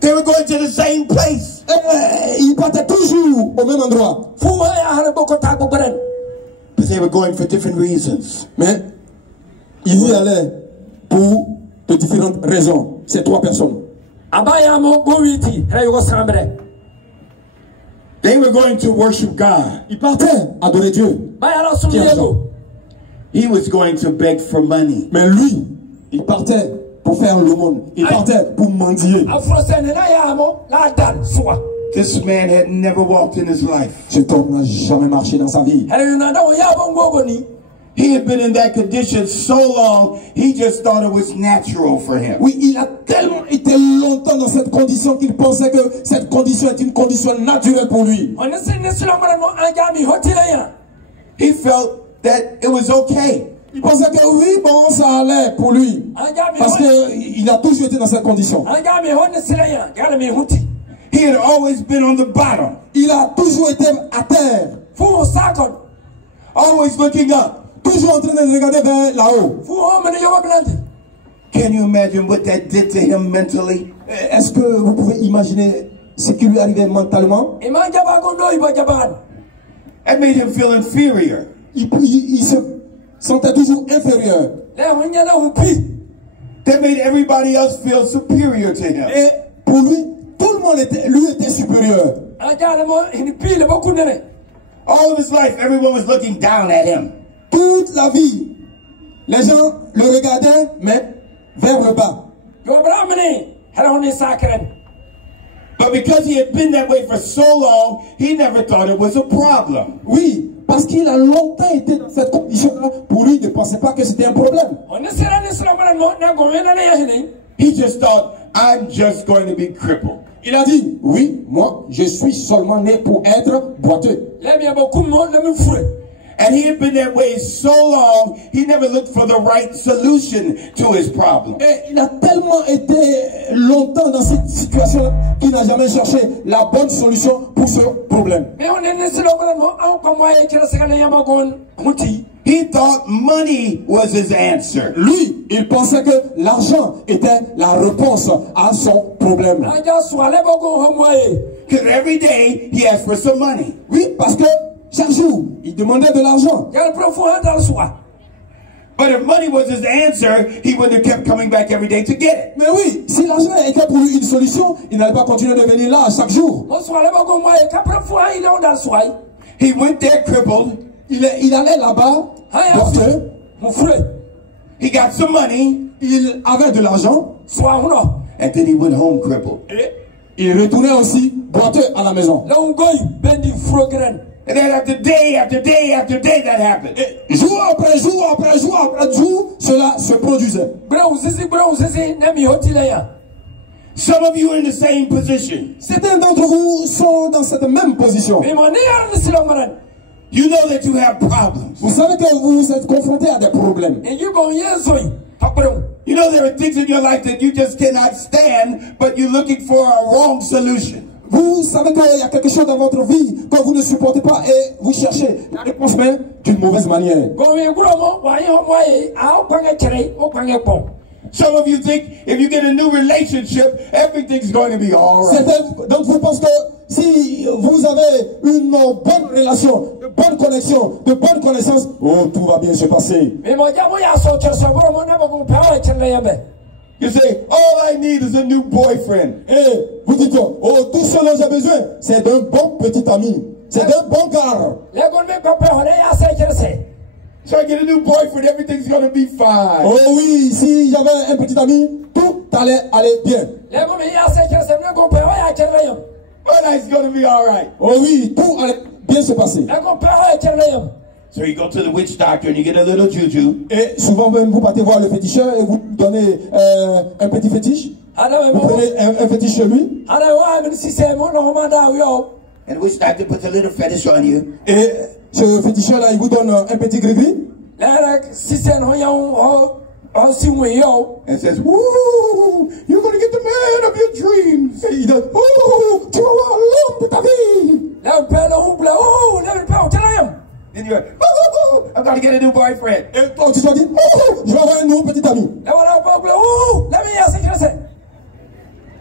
They were going to the same place. Ils partaient toujours au même endroit. But they were going for different reasons. Mais ils y allaient pour de différentes raisons. Ces trois personnes. They were going to worship God. Ils partaient adorer Dieu. He was going to beg for money. Mais lui, il partait pour faire l'aumône. Il partait pour mendier. This man had never walked in his life. Cet homme n'a jamais marché dans sa vie. He had been in that condition so long, he just thought it was natural for him. Oui, il a tellement été longtemps dans cette condition qu'il pensait que cette condition est une condition naturelle pour lui. He felt that it was okay. Il pensait que oui, bon, ça allait pour lui. Parce qu'il a toujours été dans cette condition. He had always been on the bottom. Il a toujours été à terre. Always looking up. Toujours en train de regarder vers là-haut. Can you imagine what that did to him mentally? Est-ce que vous pouvez imaginer ce qui lui arrivait mentalement? That made him feel inferior. Il se sentait toujours inférieur. That made everybody else feel superior to him. Et pour lui, tout le monde était supérieur. All of his life, everyone was looking down at him. Toute la vie, les gens le regardaient, mais vers le bas. But because he had been that way for so long, he never thought it was a problem. Oui, parce qu'il a longtemps été dans cette condition-là, pour lui, il ne pensait pas que c'était un problème. He just thought, I'm just going to be crippled. Il a dit, oui, moi, je suis seulement né pour être boiteux. And he had been that way so long, he never looked for the right solution to his problem. Et il a tellement été longtemps dans cette situation qu'il n'a jamais cherché la bonne solution pour ce problème. He thought money was his answer. Lui, il pensait que l'argent était la réponse à son problème. Because every day he asked for some money. Oui, parce que chaque jour, il demandait de l'argent. But if money was his answer, he wouldn't have kept coming back every day to get it. Mais oui, si l'argent était pour lui une solution, il n'allait pas continuer de venir là chaque jour. He went there crippled. Il allait là-bas, boiteux. He got some money. Il avait de l'argent. And then he went home crippled. Il retournait aussi boiteux à la maison. And then after day after day after day, that happened. Et jour après jour après jour après jour, cela se produisait. Some of you are in the same position. Certains d'entre vous sont dans cette même position. You know that you have problems. Vous savez que vous êtes confrontés à des problèmes. You know there are things in your life that you just cannot stand, but you're looking for a wrong solution. Vous savez qu'il y a quelque chose dans votre vie que vous ne supportez pas et vous cherchez la réponse, mais d'une mauvaise manière. Some of you think if you get a new relationship, everything's going to be all right. Certains d'entre vous pensent que si vous avez une bonne relation, de bonne connexion, de bonne connaissance, oh, tout va bien se passer. You say, all I need is a new boyfriend. Et vous dites, oh, tout ce dont j'ai besoin, c'est d'un bon petit ami. C'est d'un bon gars. So I get a new boyfriend, everything's going to be fine. Oh oui, si j'avais un petit ami, tout allait aller bien. Well, it's going to be all right. Oh oui, tout allait bien se passer. So you go to the witch doctor and you get a little juju. Et souvent même vous partez voir le féticheur et vous donnez un petit fétiche. Vous prenez un fétiche chez lui. And the witch doctor puts a little fetish on you. Et ce féticheur là, il vous donne un petit gris-gris. And says, woo, you're going to get the man of your dreams. Et il dit, oh, tu vas avoir l'homme de ta vie. Then you're like, oh, I'm going to get a new boyfriend. Et toi tu te dis, oh, je vais avoir un nouveau petit ami.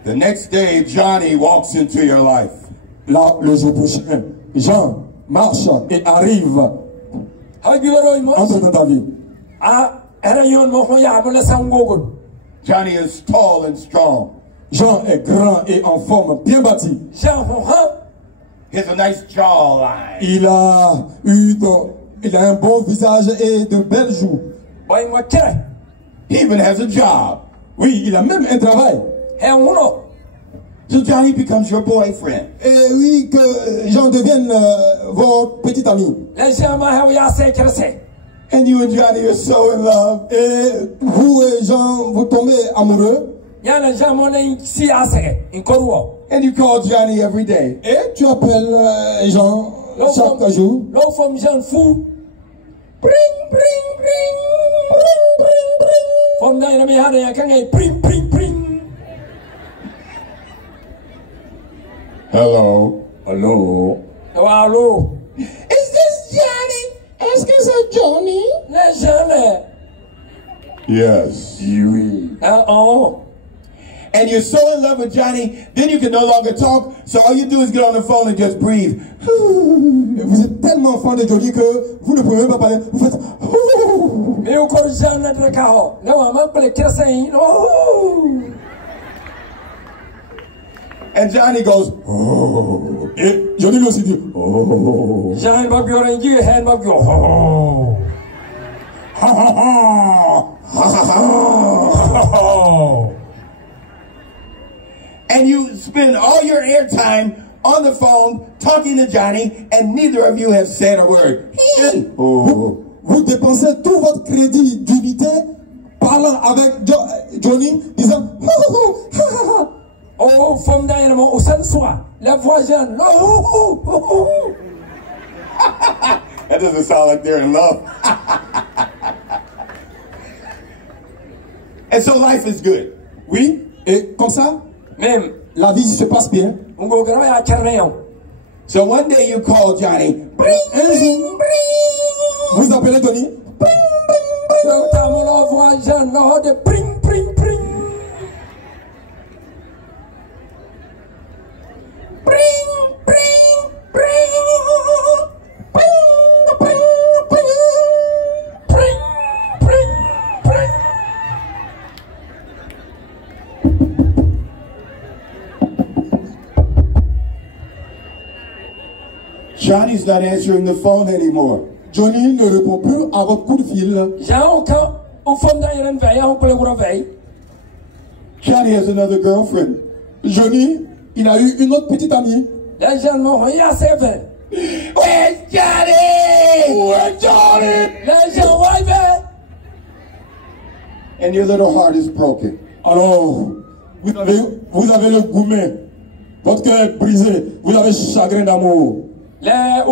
The next day, Johnny walks into your life. Là, le jour prochain, Jean marche et arrive entre dans ta vie. Johnny is tall and strong. Jean est grand et en forme, bien bâti. He has a nice jawline. Il a un bon visage et de belles joues. He even has a job. Oui, il a même un travail. So Johnny becomes your boyfriend. Et oui, que Jean devienne votre petit ami. And you and Johnny are so in love. Et vous et Jean, vous tombez amoureux. And you call Johnny every day. Et tu appelles Jean chaque jour. Hello. Hello. Hello. Is this Johnny? Est-ce que c'est Johnny? Yes. Oui. And you're so in love with Johnny, then you can no longer talk. So all you do is get on the phone and just breathe. Vous êtes tellement fan de Johnny que vous ne pouvez même pas parler. Vous faites. And Johnny goes, oh. Et Johnny lui aussi dit, oh. And you spend all your airtime on the phone talking to Johnny, and neither of you have said a word. Vous dépensez tout votre crédit d'unité parlant avec Johnny, disant, oh, from Dynamo, la voix jeune. That doesn't sound like they're in love. And so life is good. Oui, et comme ça, même la vie se passe bien. So one day you call Johnny. Un jour, vous appelez Johnny. Johnny's not answering the phone anymore. Johnny ne répond plus à votre coup de fil. Johnny has another girlfriend. Johnny, il a eu une autre petite amie. Where's Johnny? Where's Johnny? And your little heart is broken. Alors, vous avez le goumet. Votre cœur est brisé. Vous avez chagrin d'amour. And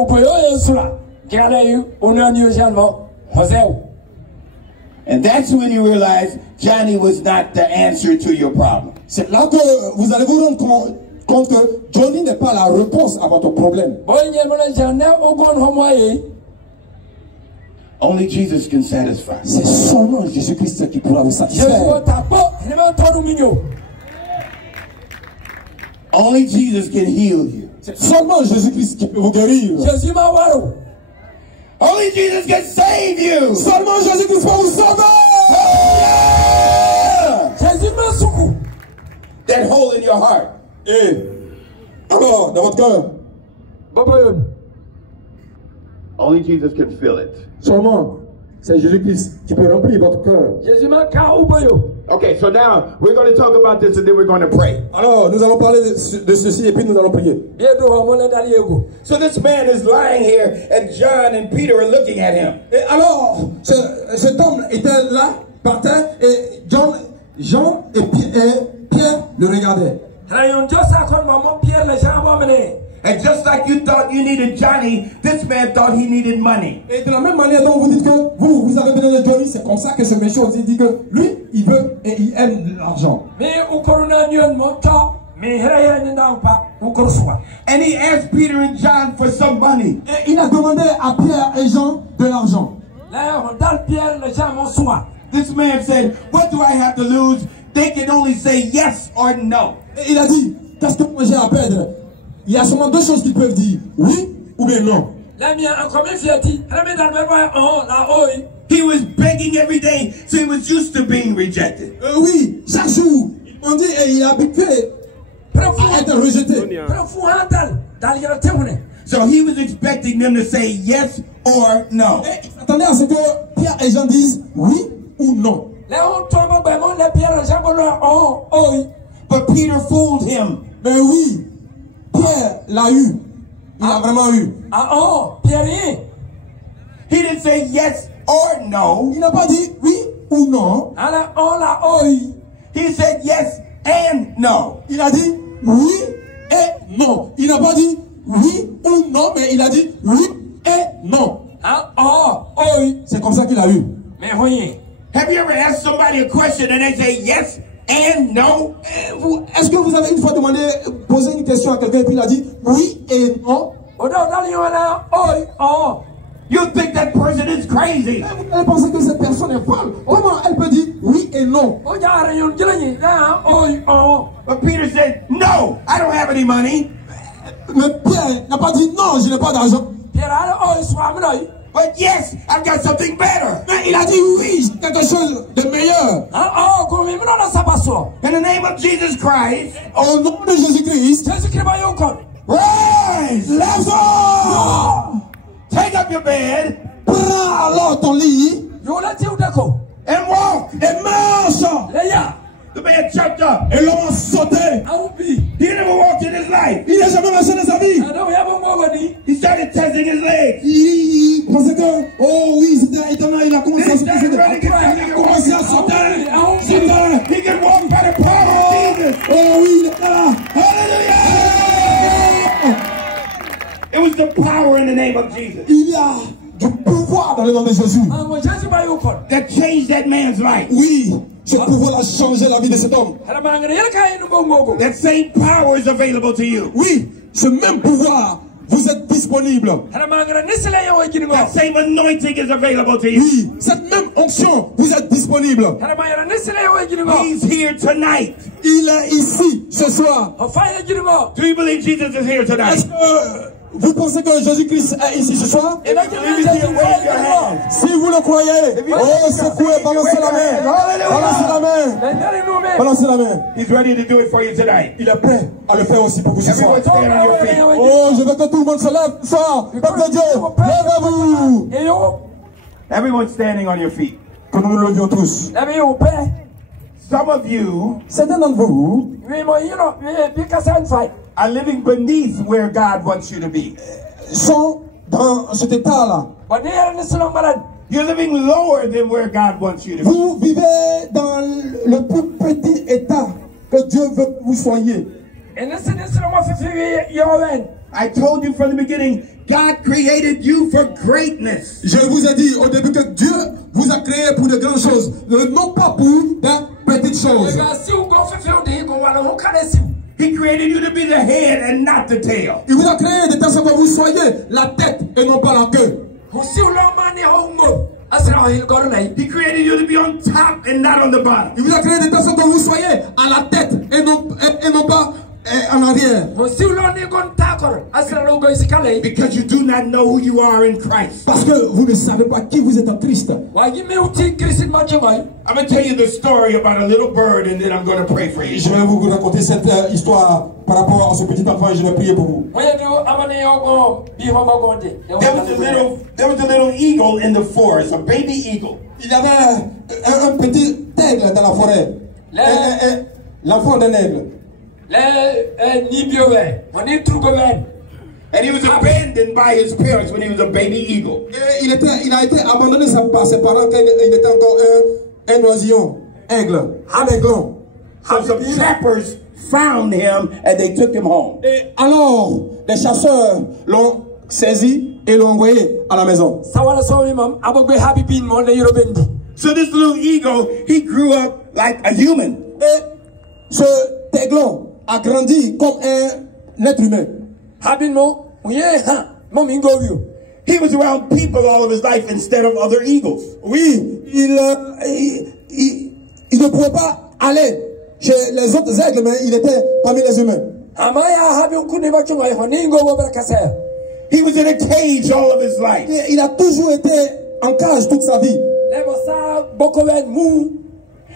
that's when you realize Johnny was not the answer to your problem. C'est là que vous allez vous rendre compte que Johnny n'est pas la réponse à votre problème. Only Jesus can satisfy. C'est seulement Jésus-Christ qui pourra vous satisfaire. Only Jesus can heal you. C'est seulement Jésus-Christ qui peut vous guérir. Only Jesus can save you. Seulement Jésus-Christ peut vous sauver. That hole in your heart. Et alors, dans votre cœur, only Jesus can fill it. Seulement, c'est Jésus-Christ qui peut remplir votre cœur. Okay, so now we're going to talk about this and then we're going to pray. Alors, nous allons parler de ceci et puis nous allons prier. So this man is lying here and John and Peter are looking at him. Et alors, cet homme était là, par terre, et Jean et Pierre le regardaient. And just like you thought you needed Johnny, this man thought he needed money. Et de la même manière dont vous dites que vous avez besoin de Johnny, c'est comme ça que ce monsieur aussi dit que lui, il veut et il aime l'argent. And he asked Peter and John for some money. Et il a demandé à Pierre et Jean de l'argent. This man said, what do I have to lose? they can only say yes or no. Et il a dit, qu'est-ce que moi j'ai à perdre? Il y a seulement deux choses qu'ils peuvent dire, oui ou bien non. He was begging every day, so he was used to being rejected. Oui, chaque jour, on dit, et il est habitué à être rejeté. So he was expecting them to say yes or no. Et il s'attendait à ce que Pierre et Jean disent oui ou non. But Peter fooled him. Mais oui, Pierre l'a eu. Il l'a vraiment eu. He didn't say yes or no. Il n'a pas dit oui ou non. He said yes and no. Il a dit oui et non. Il n'a pas dit oui ou non, mais il a dit oui et non. C'est comme ça qu'il a eu. Have you ever asked somebody a question and they say yes and no? Est-ce que vous avez une fois demandé, posé une question à quelqu'un et puis il a dit oui et non? You think that person is crazy. Vous allez penser que cette personne est folle. Comment elle peut dire oui et non? But Peter said, no, I don't have any money. Mais Pierre n'a pas dit non, je n'ai pas d'argent. But yes, I've got something better. Mais il a dit oui, quelque chose de meilleur. In the name of Jesus Christ, Au nom de Jésus-Christ, rise, lève-toi. take up your bed, Prends alors ton lit and walk. et marche. The man jumped up. Et l'homme a sauté. He never walked in his life. Il n'a jamais marché dans sa vie. He started testing his legs. Il pensait que, oh oui, c'était étonnant, il a commencé à sauter. Il a commencé à sauter. He can walk by the power of Jesus. Oh oui, il est là. It was the power in the name of Jesus Il y a du pouvoir dans le nom de Jésus. that changed that man's life. Oui, ce pouvoir a changé la vie de cet homme. That same power is available to you. Oui, ce même pouvoir, vous êtes disponible. That same anointing is available to you. Oui, cette même onction, vous êtes disponible. He's here tonight. Il est ici ce soir. Do you believe Jesus is here tonight? Est-ce que vous pensez que Jésus-Christ est ici ce soir? If you believe he's here, wave your hands. Si vous le croyez, oh, secouez, balancez la main. Balancez la main. Balancez la main. He's ready to do it for you tonight. Il est prêt à le faire aussi pour vous ce soir. Everyone stand on your feet. Oh, je veux que tout le monde se lève ce soir. Peuple de Dieu, lèvez-vous. Everyone standing on your feet. Que nous nous levions tous. Some of you Certains d'entre vous are living beneath where God wants you to be. sont dans cet état-là. You're living lower than where God wants you to be. Vous vivez dans le plus petit état que Dieu veut que vous soyez. I told you from the beginning, God created you for greatness. Je vous ai dit au début que Dieu vous a créé pour de grandes choses, non pas pour de petites choses. He created you to be the head and not the tail. Il vous a créé de telle sorte que vous soyez la tête et non pas la queue. He created you to be on top and not on the bottom. Il vous a créé de telle sorte que vous soyez à la tête et non pas en arrière. Because you do not know who you are in Christ. Parce que vous ne savez pas qui vous êtes en Christ. I'm going to tell you the story about a little bird and then I'm going to pray for you. Je vais vous raconter cette histoire par rapport à ce petit enfant et je vais prier pour vous. There was a little eagle in the forest, a baby eagle. Il y avait un petit aigle dans la forêt. L'enfant d'un aigle. And he was abandoned by his parents when he was a baby eagle. Et il a été abandonné par ses parents quand il était encore un oisillon, aigle, un aiglon. So some trappers found him and they took him home. Et alors, les chasseurs l'ont saisi et l'ont envoyé à la maison. So this little eagle, he grew up like a human. Et ce aiglon a grandi comme un être humain. He was around people all of his life instead of other eagles. Oui, il ne pouvait pas aller chez les autres aigles, mais il était parmi les humains. He was in a cage all of his life. Il a toujours été en cage toute sa vie.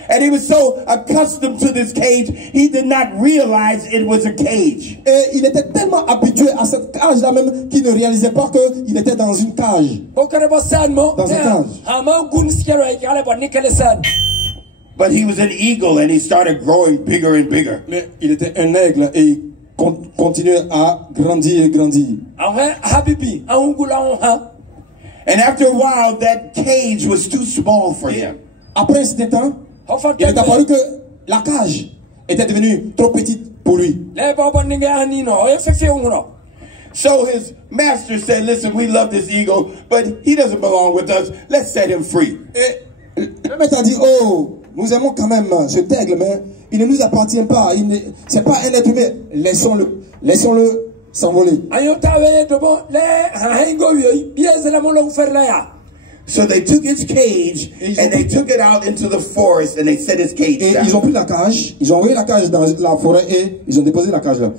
And he was so accustomed to this cage, he did not realize it was a cage. Et il était tellement habitué à cette cage-là même qu'il ne réalisait pas qu'il était dans une cage. Dans une cage. But he was an eagle and he started growing bigger and bigger. Mais il était un aigle et il continuait à grandir et grandir. And after a while, that cage was too small for him. Après un certain temps, il est apparu que la cage était devenue trop petite pour lui. So his master said, listen, we love this eagle, but he doesn't belong with us. Let's set him free. Et le maître a dit, oh, nous aimons quand même cet aigle, mais il ne nous appartient pas. C'est pas un être humain. Laissons-le s'envoler. So they took his cage and they took it out into the forest and they set his cage down. Ils ont pris la cage, ils ont envoyé la cage dans la forêt et ils ont déposé la cage là.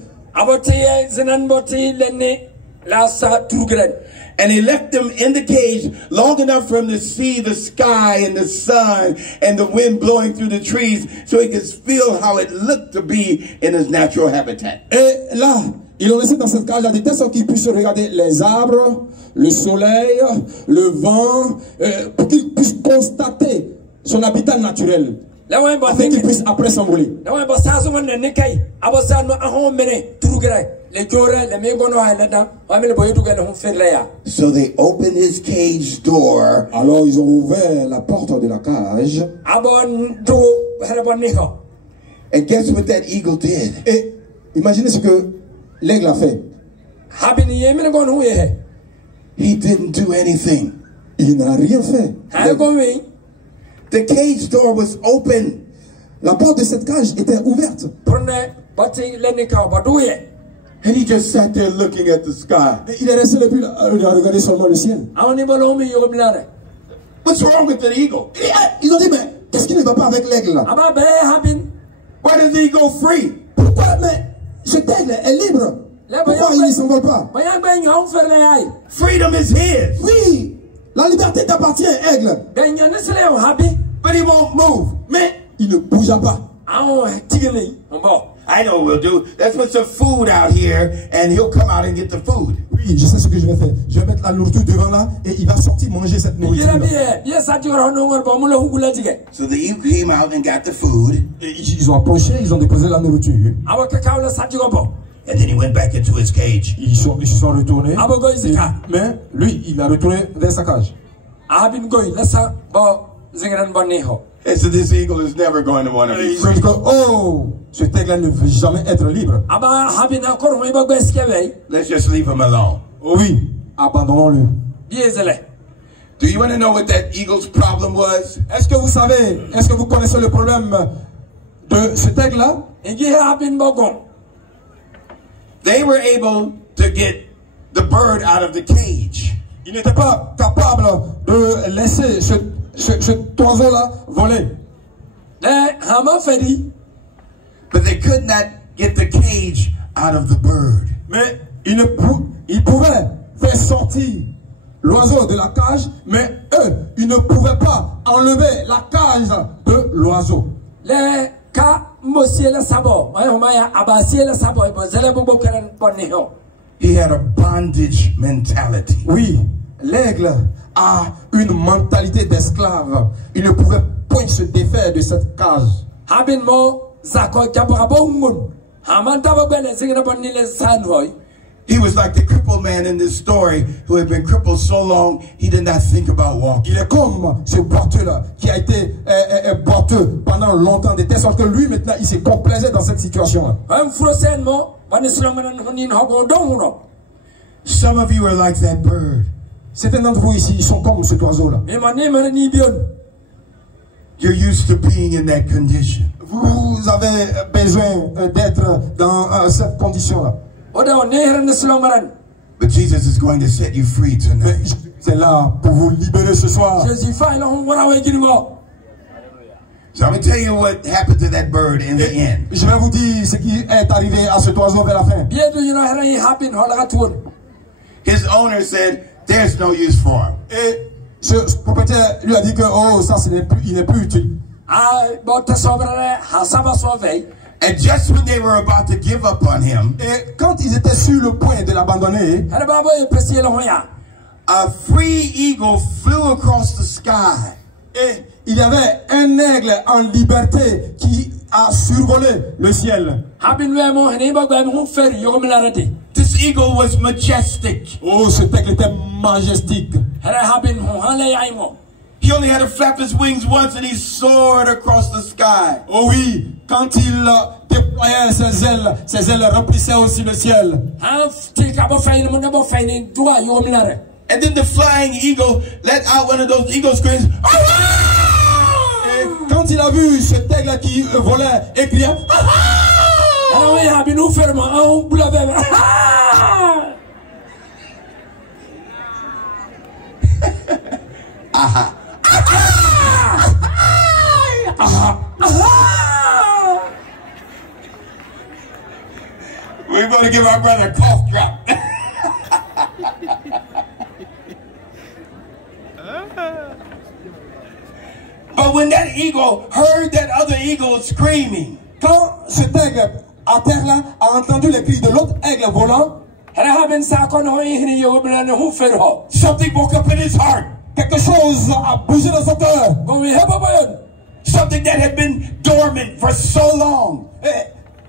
And they left him in the cage long enough for him to see the sky and the sun and the wind blowing through the trees so he could feel how it looked to be in his natural habitat. Et là, ils l'ont laissé dans cette cage-là de telle sorte qu'il puisse regarder les arbres, le soleil, le vent, pour qu'il puisse constater son habitat naturel. Afin qu'il puisse après s'envoler. So they opened his cage door. Alors ils ont ouvert la porte de la cage. And guess what that eagle did? Et imaginez ce que l'aigle a fait. He didn't do anything. Il n'a rien fait. The cage door was open. La porte de cette cage était ouverte. And he just sat there looking at the sky. Et il est resté depuis là, à regarder seulement le ciel. What's wrong with the eagle? Ils ont dit, mais qu'est-ce qui ne va pas avec l'aigle là? Why does he go free? Pourquoi? Mais cet aigle est libre. Pourquoi il ne s'envole pas? Freedom is his. Oui, la liberté t'appartient, aigle. But he won't move. Mais il ne bougea pas. I know what we'll do. Let's put some food out here and he'll come out and get the food. Oui, je sais ce que je vais faire. Je vais mettre la nourriture devant là et il va sortir manger cette nourriture. So the eagle came out and got the food. Et ils ont approché, ils ont déposé la nourriture. And then he went back into his cage. Ils se sont retournés. Mais lui, il a retourné vers sa cage. And so this eagle is never going to want to be free. Oh, cet aigle ne veut jamais être libre. Let's just leave him alone. Oh oui, abandonnons-le. Do you want to know what that eagle's problem was? Est-ce que vous connaissez le problème de cet aigle-là? They were able to get the bird out of the cage. Ils n'étaient pas capables de laisser cet oiseau-là voler. But they could not get the cage out of the bird. Mais ils pouvaient faire sortir l'oiseau de la cage, mais eux, ils ne pouvaient pas enlever la cage de l'oiseau. He had a bondage mentality. Oui, l'aigle a une mentalité d'esclave. Il ne pouvait point se défaire de cette cage. He was like the crippled man in this story who had been crippled so long he did not think about walking. Il est comme ce boiteux-là qui a été boiteux pendant longtemps, de telle sorte que lui maintenant il s'est complaisait dans cette situation-là. Some of you are like that bird. Certains d'entre vous ici, ils sont comme cet oiseau-là. You're used to being in that condition. Vous avez besoin d'être dans cette condition-là. But Jesus is going to set you free tonight. C'est là pour vous libérer ce soir. So I'm going to tell you what happened to that bird in the end. Je vais vous dire ce qui est arrivé à cet oiseau vers la fin. His owner said, there's no use for him. Et ce propriétaire lui a dit que oh, ça, il n'est plus utile. And just when they were about to give up on him, et quand ils étaient sur le point de l'abandonner, a free eagle flew across the sky. Et il y avait un aigle en liberté qui a survolé le ciel. This eagle was majestic. Oh, cet aigle était majestique. He only had to flap his wings once and he soared across the sky. Oh oui, quand il déployait ses ailes remplissaient aussi le ciel. And then the flying eagle let out one of those eagle screams. Et quand il a vu cet aigle qui volait et criait, we're going to give our brother a cough drop. But when that eagle heard that other eagle screaming, quand cet aigle à terre là a entendu les cris de l'autre aigle volant, something woke up in his heart. Quelque chose a bougé dans son cœur. Something that had been dormant for so long.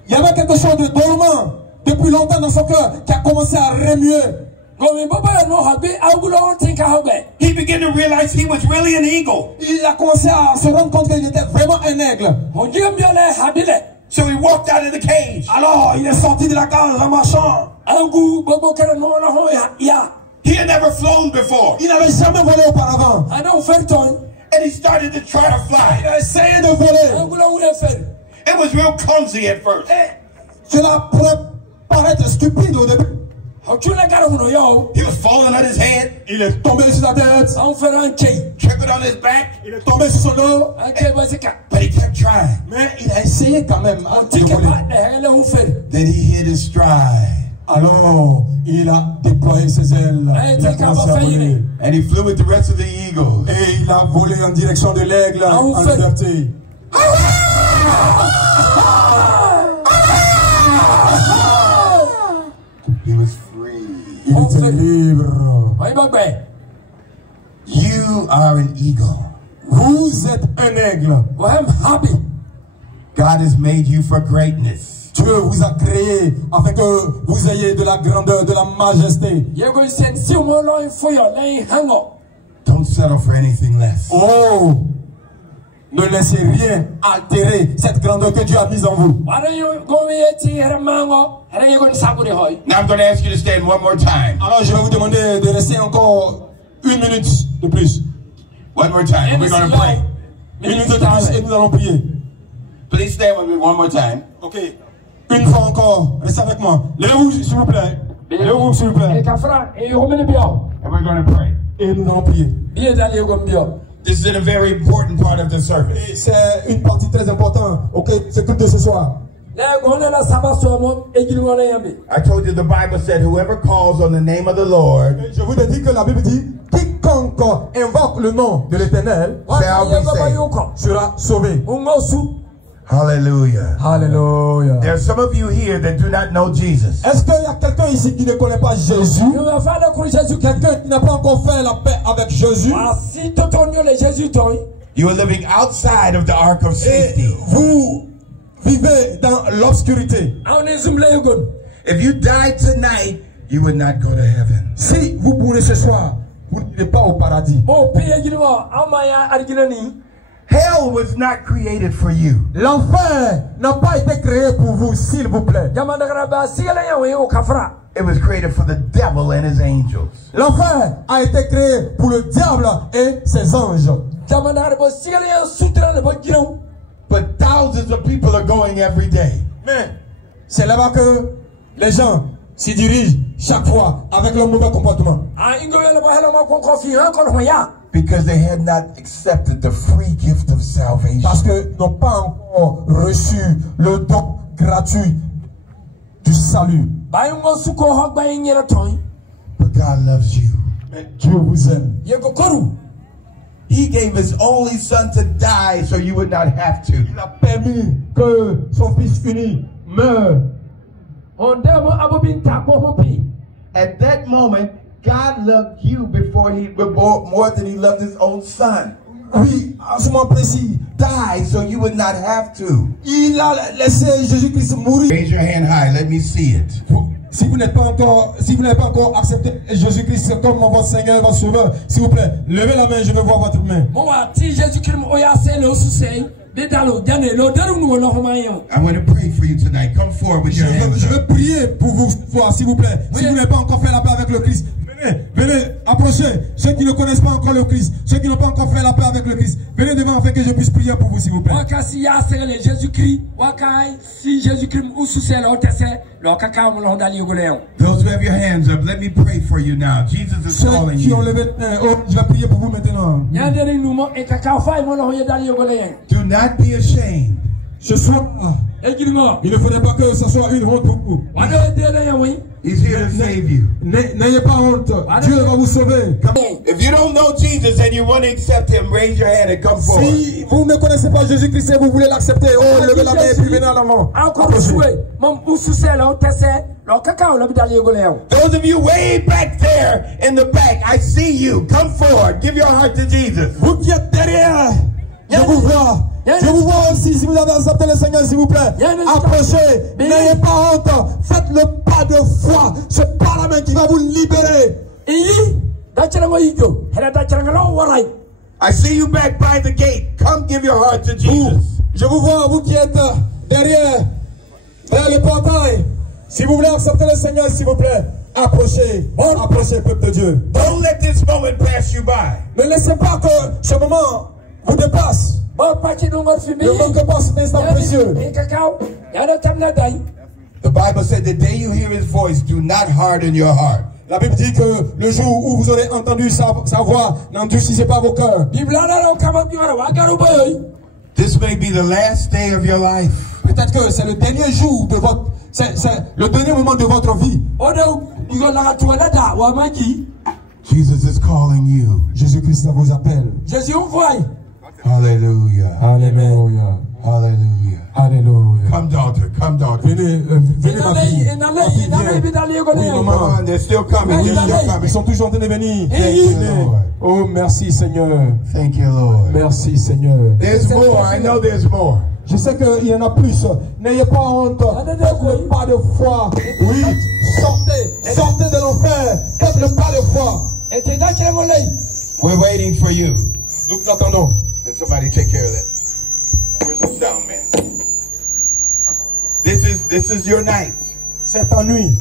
Il y avait quelque chose de dormant depuis longtemps dans son cœur qui a commencé à remuer. He began to realize he was really an eagle. Il a commencé à se rendre compte qu'il était vraiment un aigle. So he walked out of the cage. Alors, il est sorti de la cage en marchant. He had never flown before. Il n'avait jamais volé auparavant. And he started to try to fly. Il a essayé de voler. It was real clumsy at first. Cela pourrait paraître stupide au début. He was falling on his head. Il est tombé sur sa tête. Tripping on his back. Il est tombé sur son dos. But he kept trying. Mais il a essayé quand même de voler. Then he hit his stride. Alors, il a déployé ses ailes. Il a commencé à voler. And he flew with the rest of the eagles. Et il a volé en direction de l'aigle en liberté. He was free. Il était libre. You are an eagle. Vous êtes un aigle. God has made you for greatness. Dieu vous a créé afin que vous ayez de la grandeur, de la majesté. Don't settle for anything less. Oh, ne laissez rien altérer cette grandeur que Dieu a mise en vous. Now I'm going to ask you to stand one more time. Alors je vais vous demander de rester encore 1 minute de plus. One more time. We're going to pray. 1 minute de plus et nous allons prier. Please stand with me one more time. Ok. Une fois encore, restez avec moi. Levez-vous s'il vous plaît. Levez-vous s'il vous plaît. And we're going to pray. Et nous allons prier. This is a very important part of the service. C'est une partie très importante. Ok, c'est tout de ce soir. I told you the Bible said whoever calls on the name of the Lord Je vous ai dit que la Bible dit quiconque invoque le nom de l'Éternel shall be saved. sera sauvé. Hallelujah. Alléluia. There are some of you here that do not know Jesus. Est-ce qu'il y a quelqu'un ici qui ne connaît pas Jésus? Quelqu'un qui n'a pas encore fait la paix avec Jésus? You are living outside of the ark of safety. Vous vivez dans l'obscurité. If you died tonight, you would not go to heaven. Si vous mourrez ce soir, vous n'irez pas au paradis. Hell was not created for you. L'enfer n'a pas été créé pour vous, s'il vous plaît. It was created for the devil and his angels. L'enfer a été créé pour le diable et ses anges. But thousands of people are going every day. Mais c'est là-bas que les gens s'y dirigent chaque fois avec leur mauvais comportement. Because they had not accepted the free gift of salvation. Parce qu'ils n'ont pas encore reçu le don gratuit du salut. But God loves you. Mais Dieu vous aime. He gave his only son to die so you would not have to. Il a permis que son fils unique meure. At that moment, God loved you before more than he loved his own son. Oui, à ce moment précis, Die so you would not have to. il a laissé Jésus-Christ mourir. Raise your hand high, let me see it. Si vous n'avez pas encore accepté Jésus-Christ comme votre Seigneur, votre Sauveur, s'il vous plaît, levez la main, je veux voir votre main. I want to pray for you tonight. Come forward with your hands. Je veux prier pour vous, s'il vous plaît. Si vous n'avez pas encore fait la paix avec le Christ, venez, approchez. Ceux qui ne connaissent pas encore le Christ, ceux qui n'ont pas encore fait la paix avec le Christ, venez devant afin que je puisse prier pour vous, s'il vous plaît. Those who have your hands up, let me pray for you now. Jesus is Ceux calling qui ont you. levé je vais prier pour vous maintenant. Do not be ashamed. Ce soir, il ne faudrait pas que ce soit une honte pour vous. He's here to save you. N'ayez pas honte. Dieu va vous sauver. If you don't know Jesus and you want to accept him, raise your hand and come forward. Si vous ne connaissez pas Jésus-Christ et vous voulez l'accepter, levez la main et puis venez en avant. Those of you way back there in the back, I see you. Come forward. Give your heart to Jesus. Vous qui êtes derrière, je vous vois. Je vous vois aussi, si vous avez accepté le Seigneur, s'il vous plaît. Approchez, n'ayez pas honte. Faites le pas de foi. C'est pas la main qui va vous libérer. I see you back by the gate. Come give your heart to Jesus. Je vous vois, vous qui êtes derrière le portail. Si vous voulez accepter le Seigneur, s'il vous plaît, approchez. Approchez, peuple de Dieu. Don't let this moment pass you by. Ne laissez pas que ce moment vous dépasse. Ne manquez pas cet instant précieux. The Bible said the day you hear his voice, do not harden your heart. La Bible dit que le jour où vous aurez entendu sa voix, n'endurcissez pas vos cœurs. This may be the last day of your life. Peut-être que c'est le dernier jour de votre, c'est le dernier moment de votre vie. Jesus is calling you. Jésus-Christ vous appelle. Hallelujah. Alléluia. Hallelujah. Alléluia. Come, daughter. Come, daughter. Venez, ma fille. Oui, Come maman. on, they're still coming. They're still Ils coming. sont toujours en train de venir. Thank you, Lord. Oh, merci Seigneur. Thank you, Lord. Merci Seigneur. There's more. I know there's more. Je sais qu'il y en a plus. N'ayez pas honte. Faites le pas de foi. Oui. Sortez de l'enfer. Faites le pas de foi. We're waiting for you. Nous vous attendons. Can somebody take care of that? Where's the sound man? This is your night. C'est ta nuit.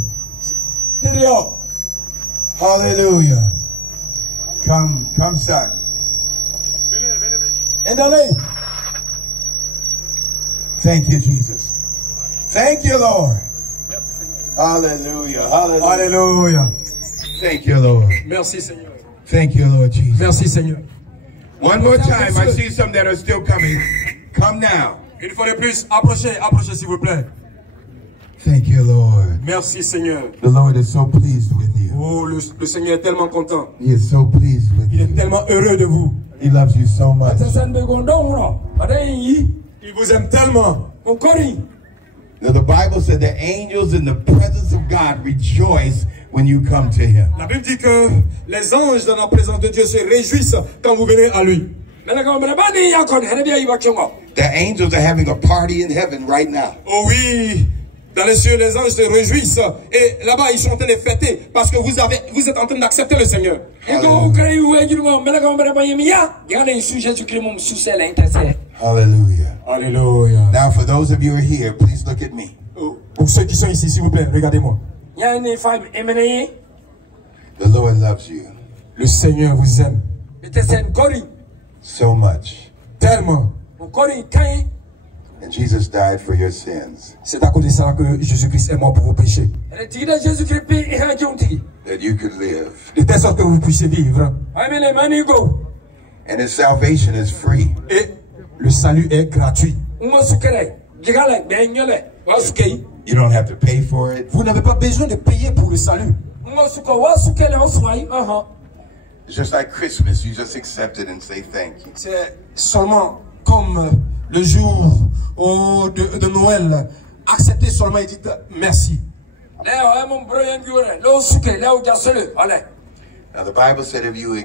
Hallelujah. Come, son. Thank you, Jesus. Thank you, Lord. Hallelujah. Hallelujah. Alléluia. Thank you, Lord. Merci Seigneur. Thank you, Lord Jesus. Merci Seigneur. One more time. I see some that are still coming. Come now. Une fois de plus, approchez s'il vous plaît. Thank you, Lord. Merci Seigneur. The Lord is so pleased with you. Oh, le Seigneur est tellement content. He is so pleased with Il you. est tellement heureux de vous. He loves you so much. Il vous aime tellement. Now, the Bible said the angels in the presence of God rejoice when you come to him. La Bible dit que les anges dans la présence de Dieu se réjouissent quand vous venez à lui. The angels are having a party in heaven right now. Oh oui, dans les cieux, les anges se réjouissent. Et là-bas, ils sont en train de fêter parce que vous êtes en train d'accepter le Seigneur. Hallelujah. Alléluia. Now, for those of you who are here, please look at me. Pour ceux qui sont ici, s'il vous plaît, regardez-moi. The Lord loves you Le Seigneur vous aime so much. tellement. And Jesus died for your sins, C'est à cause de ça que Jésus-Christ est mort pour vos péchés. that you could live. De telle sorte que vous puissiez vivre. And his salvation is free. Et Le salut est gratuit. You don't have to pay for it. Vous n'avez pas besoin de payer pour le salut. It's just like Christmas. You just accept it and say thank you. C'est seulement comme le jour de Noël. Acceptez seulement et dites merci. Now the Bible said if you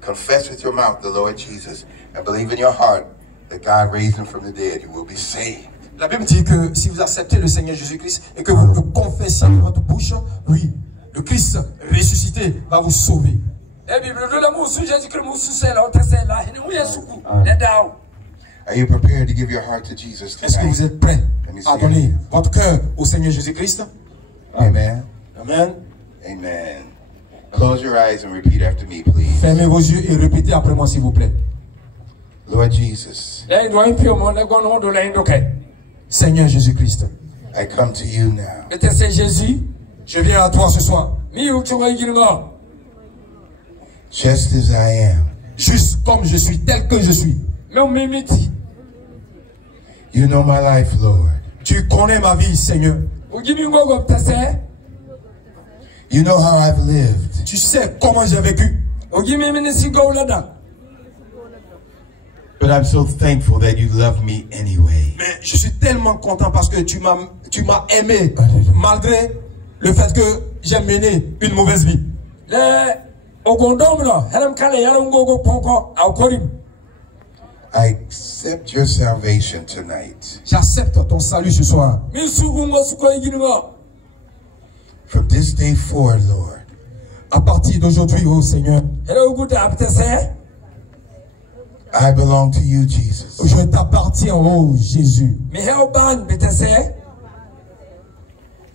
confess with your mouth the Lord Jesus and believe in your heart that God raised him from the dead, you will be saved. La Bible dit que si vous acceptez le Seigneur Jésus-Christ et que vous le confessez de votre bouche, oui, le Christ ressuscité va vous sauver. Are you prepared to give your heart to Jesus tonight? Est-ce que vous êtes prêts à donner votre cœur au Seigneur Jésus-Christ? Amen. Amen. Amen. Close your eyes and repeat after me, please. Fermez vos yeux et répétez après moi, s'il vous plaît. Lord Jesus, Seigneur Jésus-Christ, I come to you now. je viens à toi ce soir. Just as I am. Juste comme je suis, tel que je suis. You know my life, Lord. Tu connais ma vie, Seigneur. You know how I've lived. Tu sais comment j'ai vécu. But I'm so thankful that you love me anyway. Mais je suis tellement content parce que tu m'as aimé malgré le fait que j'ai mené une mauvaise vie. I accept your salvation tonight. J'accepte ton salut ce soir. From this day forward, Lord. À partir d'aujourd'hui, oh Seigneur, I belong to you, Jesus. je t'appartiens, oh Jésus.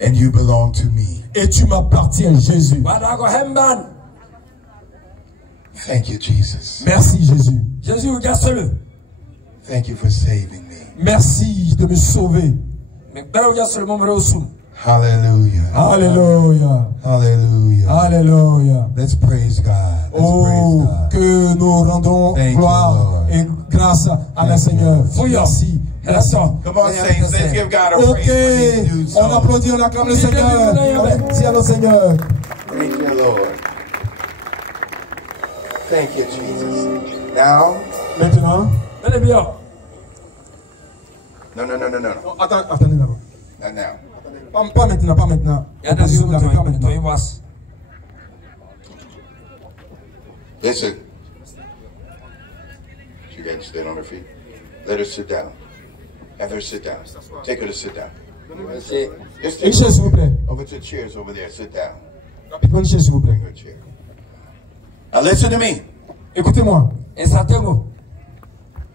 And you belong to me. Et tu m'appartiens, Jésus. Thank you, Jesus. Merci, Jésus. Thank you for saving me. Merci de me sauver. Hallelujah. Alléluia. Hallelujah. Alléluia. Let's praise God. Let's Oh, praise God. que nous rendons Thank gloire you, Lord. et grâce à la Seigneur. Merci. Merci. Come on, saints. Let's give God a praise for Ok, these new on songs. applaudit, on acclame le Seigneur. Merci à notre Seigneur. Thank you, Lord. Thank you, Jesus. Now. Maintenant. No. Attendez d'abord. Not now. Pas maintenant, pas maintenant. Pas maintenant. Listen. She got to stand on her feet. Let her sit down. Have her sit down. Take her to sit down. Just Une chaise, s'il vous plaît. over to the chairs over there. Sit down. Une chaise, s'il vous plaît. Bring her chair. Now listen to me. Écoutez-moi.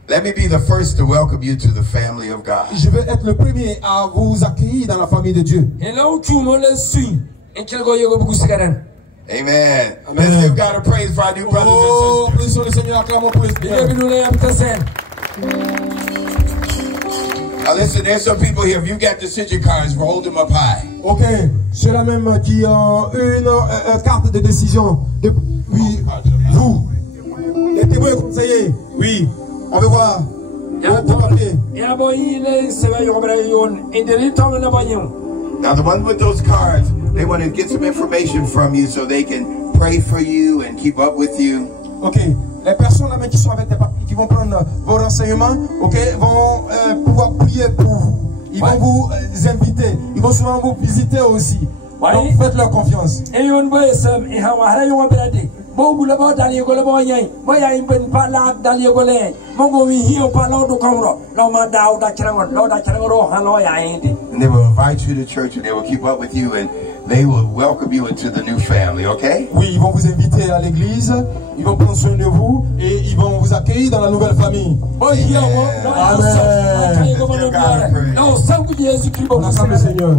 Let me be the first to welcome you to the family of God. Je vais être le premier à vous accueillir dans la famille de Dieu. Amen. Let's give God a praise for our new brothers Oh, and sisters. le Seigneur, acclamons pour l'Esprit. Now listen, there's some people here. If you got the signature cards, hold them up high. Ok, ceux-là même qui ont une carte de décision. Oui, vous, les témoins conseillers, oui, on veut voir vos papiers. Now the ones with those cards, they want to get some information from you so they can pray for you and keep up with you. Ok, les personnes là même qui sont avec des papiers, qui vont prendre vos renseignements, ok, vont pouvoir prier pour vous. Ils vont vous inviter, ils vont souvent vous visiter aussi. Donc faites leur confiance. And they will invite you to church and they will keep up with you and they will welcome you into the new family, okay? Oui, ils vont vous inviter à l'église, ils vont prendre soin de vous et ils vont vous accueillir dans la nouvelle famille. Amen. Amen. Let's give God a praise. On acclame le Seigneur.